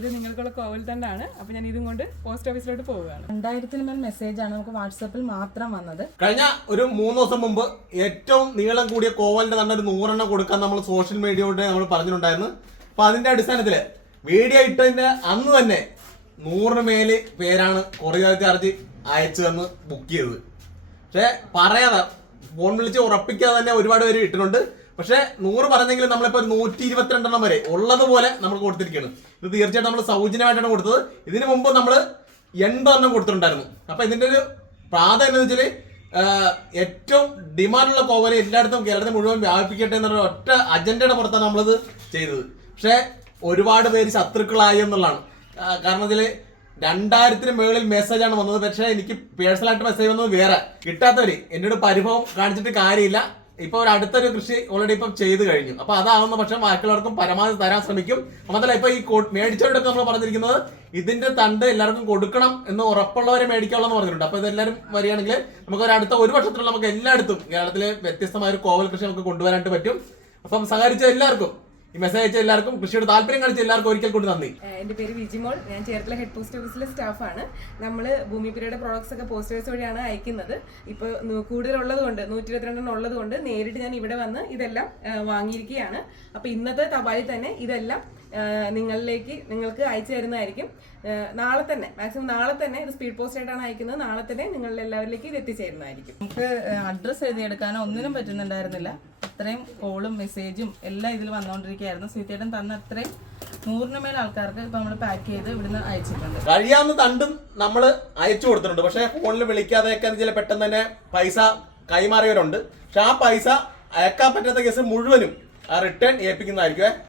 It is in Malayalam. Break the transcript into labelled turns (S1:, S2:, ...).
S1: ഇത് നിങ്ങൾക്കുള്ള കോവൽ തണ്ടാണ് അപ്പൊ ഞാൻ ഇതും കൊണ്ട് പോസ്റ്റ് ഓഫീസിലോട്ട് പോവുകയാണ്.
S2: രണ്ടായിരത്തിന് മേൽ മെസ്സേജ് ആണ് നമുക്ക് വാട്സാപ്പിൽ മാത്രം വന്നത്.
S3: കഴിഞ്ഞ ഒരു മൂന്ന് ദിവസം മുമ്പ് ഏറ്റവും നീളം കൂടിയ കോവലിന്റെ തന്നെ ഒരു നൂറെണ്ണം കൊടുക്കാൻ നമ്മൾ സോഷ്യൽ മീഡിയയോടെ നമ്മൾ പറഞ്ഞിട്ടുണ്ടായിരുന്നു. അപ്പൊ അതിന്റെ അടിസ്ഥാനത്തിൽ വീഡിയോ ഇട്ടതിന്റെ അന്ന് തന്നെ നൂറിന് മേൽ പേരാണ് കൊറിയർ ചാർജ് അയച്ചു തന്ന് ബുക്ക് ചെയ്തത്. പക്ഷെ പറയാതെ ഫോൺ വിളിച്ച് ഉറപ്പിക്കാതെ തന്നെ ഒരുപാട് പേര് ഇട്ടിട്ടുണ്ട്. പക്ഷെ നൂറ് പറഞ്ഞെങ്കിൽ നമ്മളിപ്പോ നൂറ്റി ഇരുപത്തിരണ്ടെണ്ണം വരെ ഉള്ളതുപോലെ നമ്മൾ കൊടുത്തിരിക്കുകയാണ്. ഇത് തീർച്ചയായിട്ടും നമ്മൾ സൗജന്യമായിട്ടാണ് കൊടുത്തത്. ഇതിനു മുമ്പ് നമ്മൾ എൺപതെണ്ണം കൊടുത്തിട്ടുണ്ടായിരുന്നു. അപ്പൊ ഇതിന്റെ ഒരു പ്രാധാന്യം എന്ന് വെച്ചാൽ ഏറ്റവും ഡിമാൻഡുള്ള കോവലെ എല്ലായിടത്തും കേരളത്തിൽ മുഴുവൻ വ്യാപിപ്പിക്കട്ടെ എന്നുള്ള ഒറ്റ അജണ്ടയുടെ പുറത്താണ് നമ്മളിത് ചെയ്തത്. പക്ഷെ ഒരുപാട് പേര് ശത്രുക്കളായി എന്നുള്ളതാണ്. കാരണം ഇതിൽ രണ്ടായിരത്തിന് മുകളിൽ മെസ്സേജ് ആണ് വന്നത്. പക്ഷേ എനിക്ക് പേഴ്സണലായിട്ട് മെസ്സേജ് വന്നത് വേറെ. കിട്ടാത്തവര് എന്നോട് പരിഭവം കാണിച്ചിട്ട് കാര്യമില്ല. ഇപ്പൊ ഒരു അടുത്തൊരു കൃഷി ഓൾറെഡി ഇപ്പം ചെയ്ത് കഴിഞ്ഞു. അപ്പൊ അതാവുന്ന പക്ഷം ബാക്കിയുള്ളവർക്കും പരമാവധി തരാൻ ശ്രമിക്കും. മാത്രമല്ല ഇപ്പൊ ഈ മേടിച്ചവരോടൊക്കെ നമ്മൾ പറഞ്ഞിരിക്കുന്നത് ഇതിന്റെ തണ്ട് എല്ലാവർക്കും കൊടുക്കണം എന്ന് ഉറപ്പുള്ളവരെ മേടിക്കാവുള്ളെന്ന് പറഞ്ഞിട്ടുണ്ട്. അപ്പൊ ഇതെല്ലാരും വരികയാണെങ്കിൽ നമുക്ക് ഒരു അടുത്ത ഒരു വർഷത്തിലുള്ള നമുക്ക് എല്ലായിടത്തും കേരളത്തിലെ വ്യത്യസ്തമായ ഒരു കോവൽ കൃഷി നമുക്ക് കൊണ്ടുവരാനായിട്ട് പറ്റും. അപ്പം സഹകരിച്ച എല്ലാവർക്കും ഈ മെസ്സേജ് അയച്ച എല്ലാവർക്കും കൃഷിയുടെ താല്പര്യം കാണിച്ച എല്ലാവർക്കും ഒരിക്കൽ കൂടി നന്ദി.
S1: എന്റെ എന്റെ പേര് വിജിമോൾ ഞാൻ ചേർത്തല ഹെഡ് പോസ്റ്റ് ഓഫീസിലെ സ്റ്റാഫാണ് നമ്മൾ ഭൂമി ഭൂമിപുരയുടെ പ്രോഡക്ട്സ് ഒക്കെ പോസ്റ്റേഴ്സ് വഴിയാണ് അയക്കുന്നത്. ഇപ്പോൾ കൂടുതലുള്ളത് കൊണ്ട് നൂറ്റി ഇരുപത്തിരണ്ടെണ്ണം ഉള്ളത് കൊണ്ട് നേരിട്ട് ഞാൻ ഇവിടെ വന്ന് ഇതെല്ലാം വാങ്ങിയിരിക്കുകയാണ്. അപ്പോൾ ഇന്നത്തെ തപാലിൽ തന്നെ ഇതെല്ലാം നിങ്ങളിലേക്ക് നിങ്ങൾക്ക് അയച്ചു തരുന്നതായിരിക്കും. നാളെ തന്നെ മാക്സിമം നാളെ തന്നെ ഇത് സ്പീഡ് പോസ്റ്റ് ആയിട്ടാണ് അയക്കുന്നത്. നാളെ തന്നെ നിങ്ങളുടെ എല്ലാവരിലേക്ക് ഇത് എത്തിച്ചേരുന്നതായിരിക്കും.
S2: നമുക്ക് അഡ്രസ്സ് എഴുതിയെടുക്കാനോ ഒന്നിനും പറ്റുന്നുണ്ടായിരുന്നില്ല. അത്രയും കോളും മെസ്സേജും എല്ലാം ഇതിൽ വന്നുകൊണ്ടിരിക്കുകയായിരുന്നു സ്വീറ്റേട്ടൻ തന്ന അത്രയും നൂറിന് മേൽ ആൾക്കാർക്ക് ഇപ്പൊ നമ്മൾ പാക്ക് ചെയ്ത് ഇവിടുന്ന് അയച്ചിട്ടുണ്ട്.
S3: കഴിയാവുന്ന തണ്ടും നമ്മൾ അയച്ചു കൊടുത്തിട്ടുണ്ട്. പക്ഷേ ഫോണിൽ വിളിക്കാതെയൊക്കെ ചില പെട്ടെന്ന് തന്നെ പൈസ കൈമാറിയവരുണ്ട്. പക്ഷെ ആ പൈസ അയക്കാൻ പറ്റാത്ത കേസ് മുഴുവനും ആ റിട്ടേൺ ഏൽപ്പിക്കുന്നതായിരിക്കും.